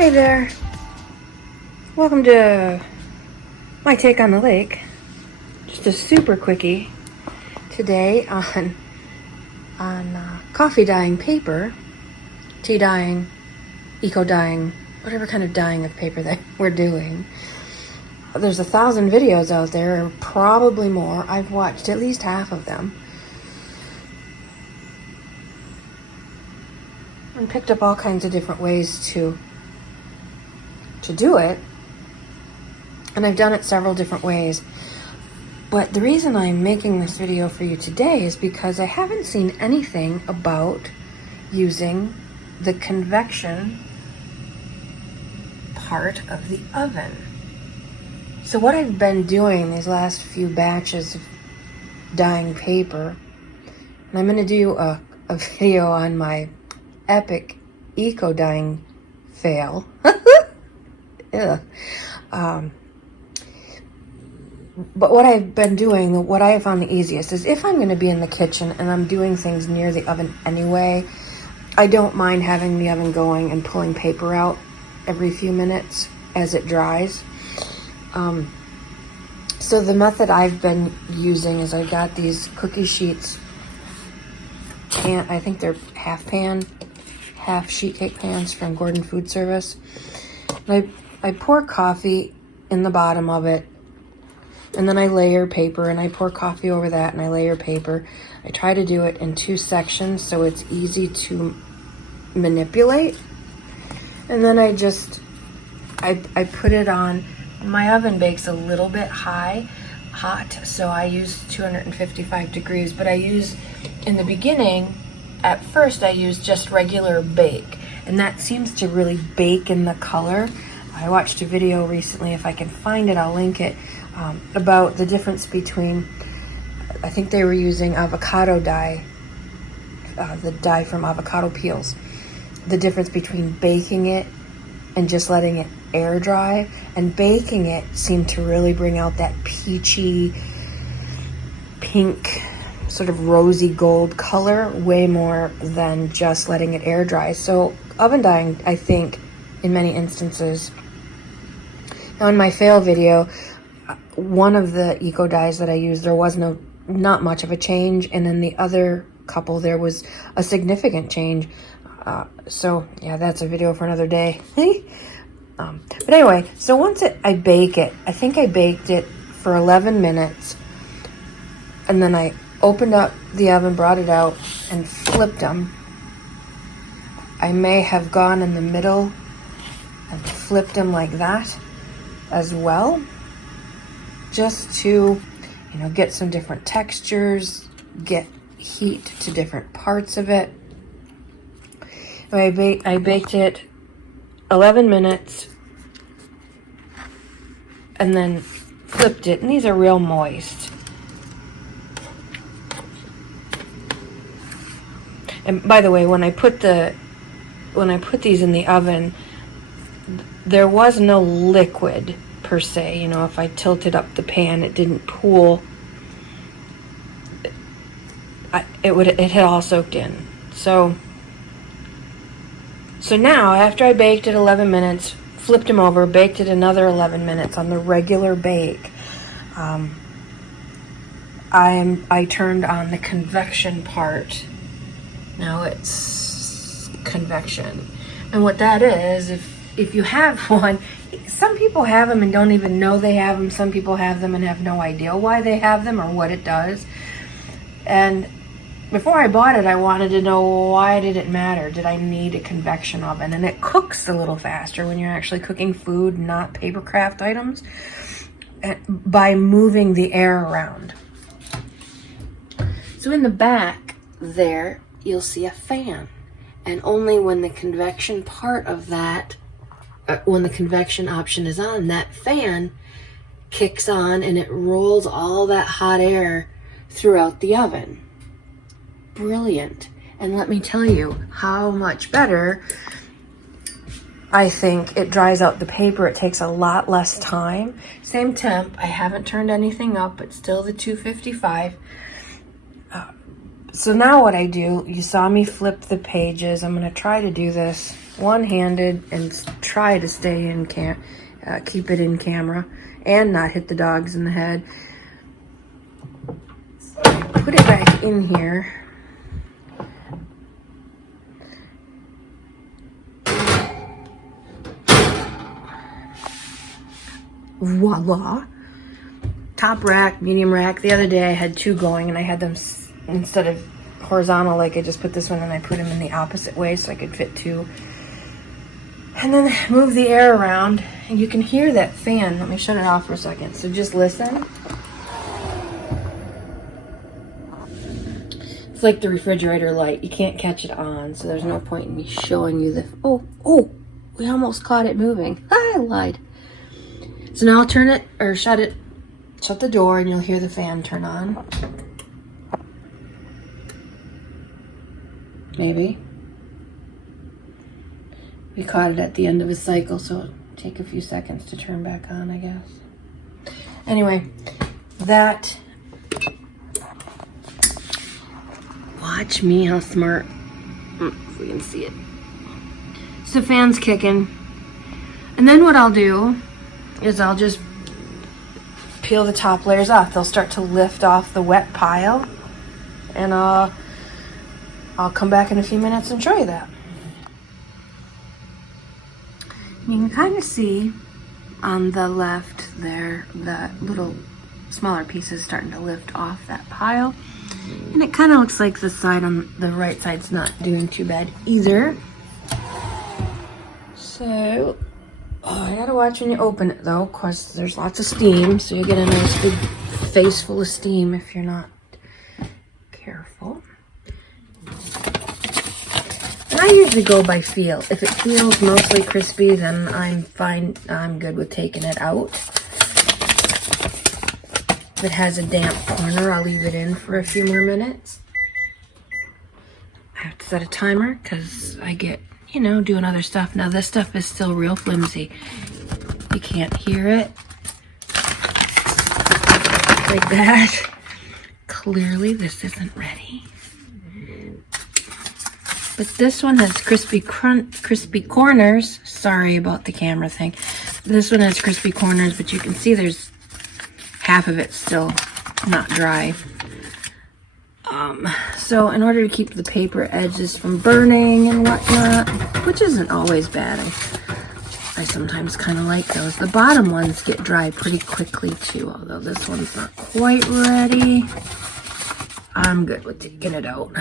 Hey there, welcome to my take on the lake. Just a super quickie today on coffee dyeing paper, tea dyeing, eco dyeing, whatever kind of dyeing of paper that we're doing. There's 1,000 videos out there, or probably more. I've watched at least half of them and picked up all kinds of different ways to do it, and I've done it several different ways. But the reason I'm making this video for you today is because I haven't seen anything about using the convection part of the oven. So what I've been doing these last few batches of dyeing paper, and I'm going to do a video on my epic eco dyeing fail. But what I've been doing, what I have found the easiest is if I'm going to be in the kitchen and I'm doing things near the oven anyway, I don't mind having the oven going and pulling paper out every few minutes as it dries. So the method I've been using is I got these cookie sheets, and I think they're half sheet cake pans from Gordon Food Service. And I pour coffee in the bottom of it, and then I layer paper, and I pour coffee over that, and I layer paper. I try to do it in 2 sections so it's easy to manipulate. And then I put it on. My oven bakes a little bit hot, so I use 255 degrees, but in the beginning, at first I use just regular bake, and that seems to really bake in the color. I watched a video recently, if I can find it, I'll link it, about the difference between, I think they were using avocado dye, the dye from avocado peels, the difference between baking it and just letting it air dry. And baking it seemed to really bring out that peachy, pink, sort of rosy gold color way more than just letting it air dry. So oven dyeing, I think, in many instances. Now in my fail video, one of the eco dyes that I used, there was not much of a change, and in the other couple there was a significant change. So yeah, that's a video for another day. But anyway, so once I bake it, I think I baked it for 11 minutes, and then I opened up the oven, brought it out, and flipped them. I may have gone in the middle and flipped them like that as well, just to, get some different textures, get heat to different parts of it. I baked it 11 minutes and then flipped it, and these are real moist. And by the way, when I put these in the oven, there was no liquid per se. If I tilted up the pan, it didn't pool. It had all soaked in. So now, after I baked it 11 minutes, flipped them over, baked it another 11 minutes on the regular bake, I turned on the convection part. Now it's convection. And what that is, if you have one, some people have them and don't even know they have them. Some people have them and have no idea why they have them or what it does. And before I bought it, I wanted to know, why did it matter? Did I need a convection oven? And it cooks a little faster when you're actually cooking food, not paper craft items, by moving the air around. So in the back there, you'll see a fan. And only when the convection part of that, when the convection option is on, that fan kicks on and it rolls all that hot air throughout the oven. Brilliant. And let me tell you how much better I think it dries out the paper. It takes a lot less time. Same temp. I haven't turned anything up. It's still the 255. So now what I do, you saw me flip the pages. I'm going to try to do this one-handed and try to stay in keep it in camera and not hit the dogs in the head. So I put it back in here. Voila. Top rack, medium rack. The other day I had two going and I had them, instead of horizontal like I just put this one, and I put them in the opposite way so I could fit two. And then move the air around and you can hear that fan. Let me shut it off for a second. So just listen. It's like the refrigerator light. You can't catch it on, so there's no point in me showing you the, oh, we almost caught it moving. I lied. So now I'll turn it, or shut the door, and you'll hear the fan turn on. Maybe. We caught it at the end of a cycle, so it'll take a few seconds to turn back on, I guess. Anyway, that, watch me, how smart. If we can see it. So fan's kicking. And then what I'll do is I'll just peel the top layers off. They'll start to lift off the wet pile, and I'll come back in a few minutes and show you that. You can kind of see on the left there that little smaller pieces starting to lift off that pile, and it kind of looks like the side on the right side's not doing too bad either. So I gotta watch when you open it though, cause there's lots of steam, so you get a nice big face full of steam if you're not careful. And I usually go by feel. If it feels mostly crispy, then I'm fine. I'm good with taking it out. If it has a damp corner, I'll leave it in for a few more minutes. I have to set a timer because I get, doing other stuff. Now this stuff is still real flimsy. You can't hear it. Like that. Clearly this isn't ready. But this one has crispy corners. Sorry about the camera thing. This one has crispy corners, but you can see there's half of it still not dry. So in order to keep the paper edges from burning and whatnot, which isn't always bad, I sometimes kind of like those. The bottom ones get dry pretty quickly too, although this one's not quite ready. I'm good with taking it out.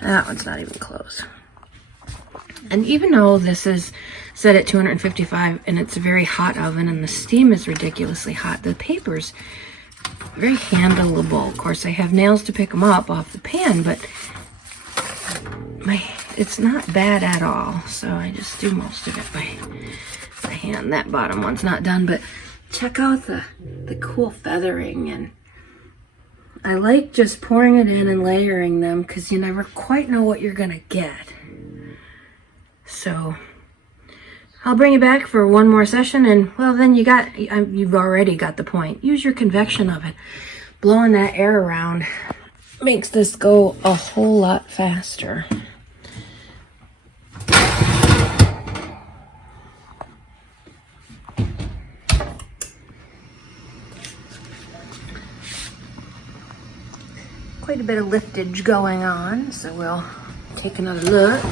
That one's not even close. And even though this is set at 255 and it's a very hot oven and the steam is ridiculously hot, the paper's very handleable. Of course, I have nails to pick them up off the pan, but it's not bad at all. So I just do most of it by hand. That bottom one's not done, but check out the cool feathering. And I like just pouring it in and layering them because you never quite know what you're gonna get. So I'll bring you back for one more session, and well, then you've already got the point. Use your convection oven. Blowing that air around makes this go a whole lot faster. Quite a bit of liftage going on, so we'll take another look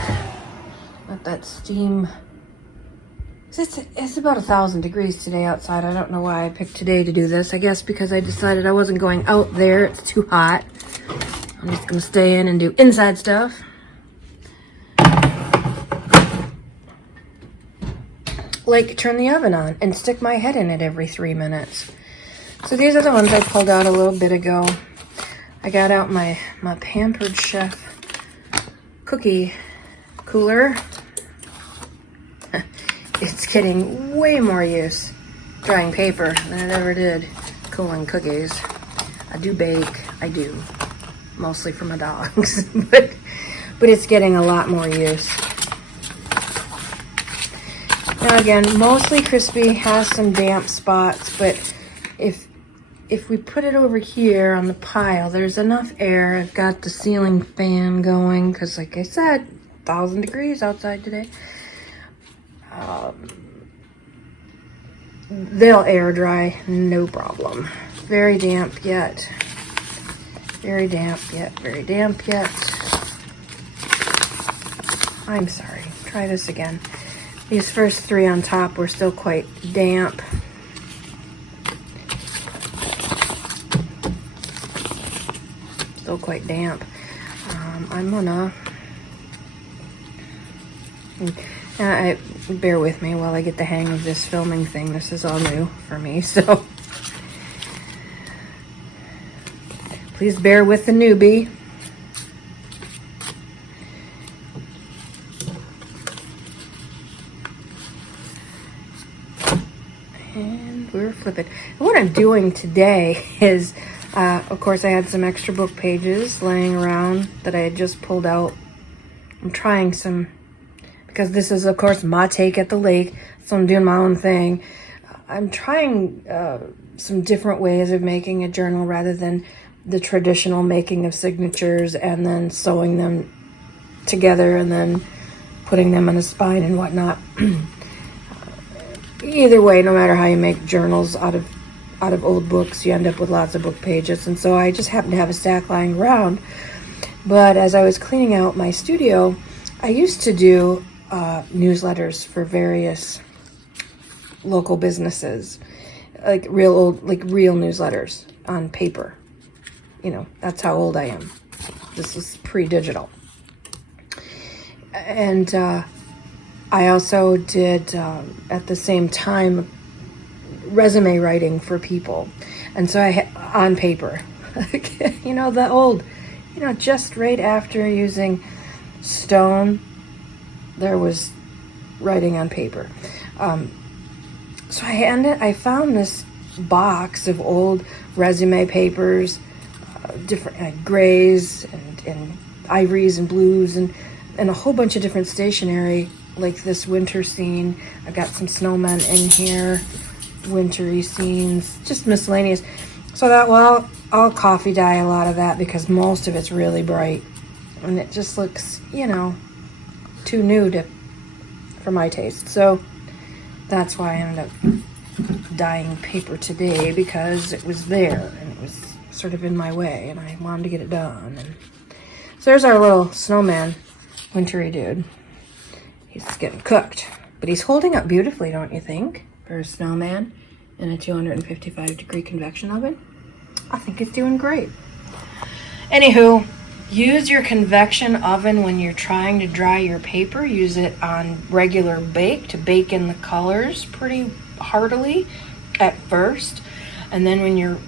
at that steam. It's about 1,000 degrees today outside. I don't know why I picked today to do this. I guess because I decided I wasn't going out there. It's too hot. I'm just gonna stay in and do inside stuff. Like turn the oven on and stick my head in it every 3 minutes. So these are the ones I pulled out a little bit ago. I got out my Pampered Chef cookie cooler. It's getting way more use drying paper than it ever did cooling cookies. I do bake, mostly for my dogs, but it's getting a lot more use. Now again, mostly crispy, has some damp spots, but if we put it over here on the pile, there's enough air. I've got the ceiling fan going because, like I said, 1,000 degrees outside today. They'll air dry, no problem. Very damp yet. Very damp yet. Very damp yet. I'm sorry. Try this again. These first 3 on top were still quite damp. Still quite damp. I'm gonna... bear with me while I get the hang of this filming thing. This is all new for me, so please bear with the newbie. And we're flipping. What I'm doing today is, of course, I had some extra book pages laying around that I had just pulled out. I'm trying some, because this is, of course, my take at the lake, so I'm doing my own thing. I'm trying some different ways of making a journal rather than the traditional making of signatures and then sewing them together and then putting them on a spine and whatnot. Either way, no matter how you make journals out of old books, you end up with lots of book pages. And so I just happened to have a stack lying around. But as I was cleaning out my studio, I used to do newsletters for various local businesses, like real newsletters on paper. You know, that's how old I am. This is pre-digital. And I also did, at the same time, resume writing for people. And so on paper, you know, the old, you know, just right after using stone, there was writing on paper. So I found this box of old resume papers, different grays and ivories and blues and a whole bunch of different stationery, like this winter scene. I've got some snowmen in here, wintry scenes, just miscellaneous. So that, well, I'll coffee dye a lot of that because most of it's really bright and it just looks, you know, too new for my taste. So that's why I ended up dyeing paper today, because it was there and it was sort of in my way and I wanted to get it done. And so there's our little snowman, wintry dude. He's getting cooked, but he's holding up beautifully, don't you think, for a snowman in a 255 degree convection oven? I think it's doing great. Anywho, use your convection oven when you're trying to dry your paper. Use it on regular bake to bake in the colors pretty heartily at first. And then when you're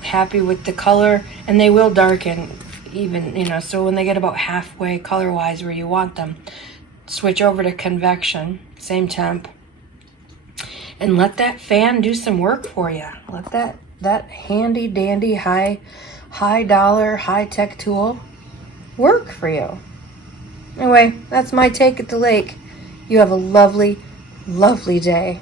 happy with the color, and they will darken even, you know, so when they get about halfway color-wise where you want them, switch over to convection, same temp, and let that fan do some work for you. Let that handy dandy high dollar high tech tool work for you. Anyway, that's my take at the lake. You have a lovely, lovely day.